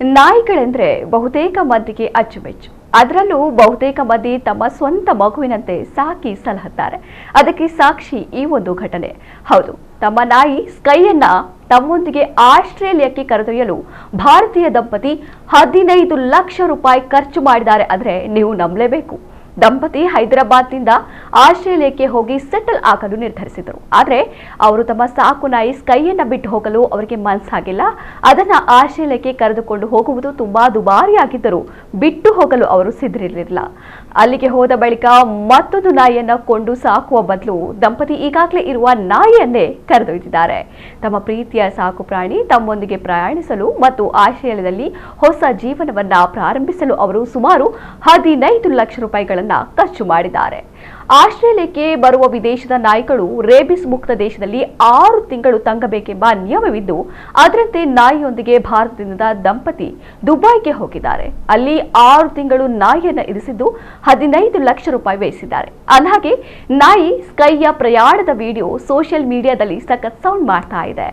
ನಾಯಿಗಳೆಂದರೆ ಬಹುತೇಕ ಮಂದಿಗೆ ಅಚ್ಚುಮೆಚ್ಚು. ಅದರಲ್ಲೂ ಬಹುತೇಕ ಮಂದಿ ತಮ್ಮ ಸ್ವಂತ ಮಗುವಿನಂತೆ ಸಾಕಿ ಸಲಹುತ್ತಾರೆ. ಅದಕ್ಕೆ ಸಾಕ್ಷಿ ಈ ಒಂದು ಘಟನೆ. ಹೌದು, ತಮ್ಮ ನಾಯಿ ಸ್ಕೈಯನ್ನ ತಮ್ಮೊಂದಿಗೆ ಆಸ್ಟ್ರೇಲಿಯಾಕ್ಕೆ ಕರೆದೊಯ್ಯಲು ಭಾರತೀಯ ದಂಪತಿ 15 ಲಕ್ಷ ರೂಪಾಯಿ ಖರ್ಚು ಮಾಡಿದ್ದಾರೆ ಅಂದರೆ ನೀವು ನಂಬಲೇಬೇಕು. ದಂಪತಿ ಹೈದರಾಬಾದ್ನಿಂದ ಆಸ್ಟ್ರೇಲಿಯಾಕ್ಕೆ ಹೋಗಿ ಸೆಟಲ್ ಆಗಲು ನಿರ್ಧರಿಸಿದರು. ಆದರೆ ಅವರು ತಮ್ಮ ಸಾಕು ನಾಯಿ ಸ್ಕೈಯನ್ನ ಬಿಟ್ಟು ಹೋಗಲು ಅವರಿಗೆ ಮನಸ್ಸಾಗಿಲ್ಲ. ಅದನ್ನ ಆಸ್ಟ್ರೇಲಿಯಾಕ್ಕೆ ಕರೆದುಕೊಂಡು ಹೋಗುವುದು ತುಂಬಾ ದುಬಾರಿಯಾಗಿದ್ದರೂ ಬಿಟ್ಟು ಹೋಗಲು ಅವರು ಸಿದ್ಧರಿರಲಿಲ್ಲ. ಅಲ್ಲಿಗೆ ಹೋದ ಬಳಿಕ ಮತ್ತೊಂದು ನಾಯಿಯನ್ನ ಕೊಂಡು ಸಾಕುವ ಬದಲು ದಂಪತಿ ಈಗಾಗಲೇ ಇರುವ ನಾಯಿಯನ್ನೇ ಕರೆದೊಯ್ದಿದ್ದಾರೆ. ತಮ್ಮ ಪ್ರೀತಿಯ ಸಾಕು ಪ್ರಾಣಿ ತಮ್ಮೊಂದಿಗೆ ಪ್ರಯಾಣಿಸಲು ಮತ್ತು ಆಸ್ಟ್ರೇಲಿಯಾದಲ್ಲಿ ಹೊಸ ಜೀವನವನ್ನ ಪ್ರಾರಂಭಿಸಲು ಅವರು ಸುಮಾರು 15 ಲಕ್ಷ ರೂಪಾಯಿಗಳನ್ನು ಖರ್ಚು ಮಾಡಿದ್ದಾರೆ. ಆಸ್ಟ್ರೇಲಿಯಾಕ್ಕೆ ಬರುವ ವಿದೇಶದ ನಾಯಿಗಳು ರೇಬಿಸ್ ಮುಕ್ತ ದೇಶದಲ್ಲಿ 6 ತಿಂಗಳು ತಂಗಬೇಕೆಂಬ ನಿಯಮವಿದ್ದು, ಅದರಂತೆ ನಾಯಿಯೊಂದಿಗೆ ಭಾರತದಿಂದ ದಂಪತಿ ದುಬೈಗೆ ಹೋಗಿದ್ದಾರೆ. ಅಲ್ಲಿ 6 ತಿಂಗಳು ನಾಯಿಯನ್ನು ಇರಿಸಿದ್ದು 15 ಲಕ್ಷ ರೂಪಾಯಿ ವ್ಯಯಿಸಿದ್ದಾರೆ. ಅಂದಹಾಗೆ ನಾಯಿ ಸ್ಕೈಯ ಪ್ರಯಾಣದ ವಿಡಿಯೋ ಸೋಷಿಯಲ್ ಮೀಡಿಯಾದಲ್ಲಿ ಸಖತ್ ಸೌಂಡ್ ಮಾಡ್ತಾ ಇದೆ.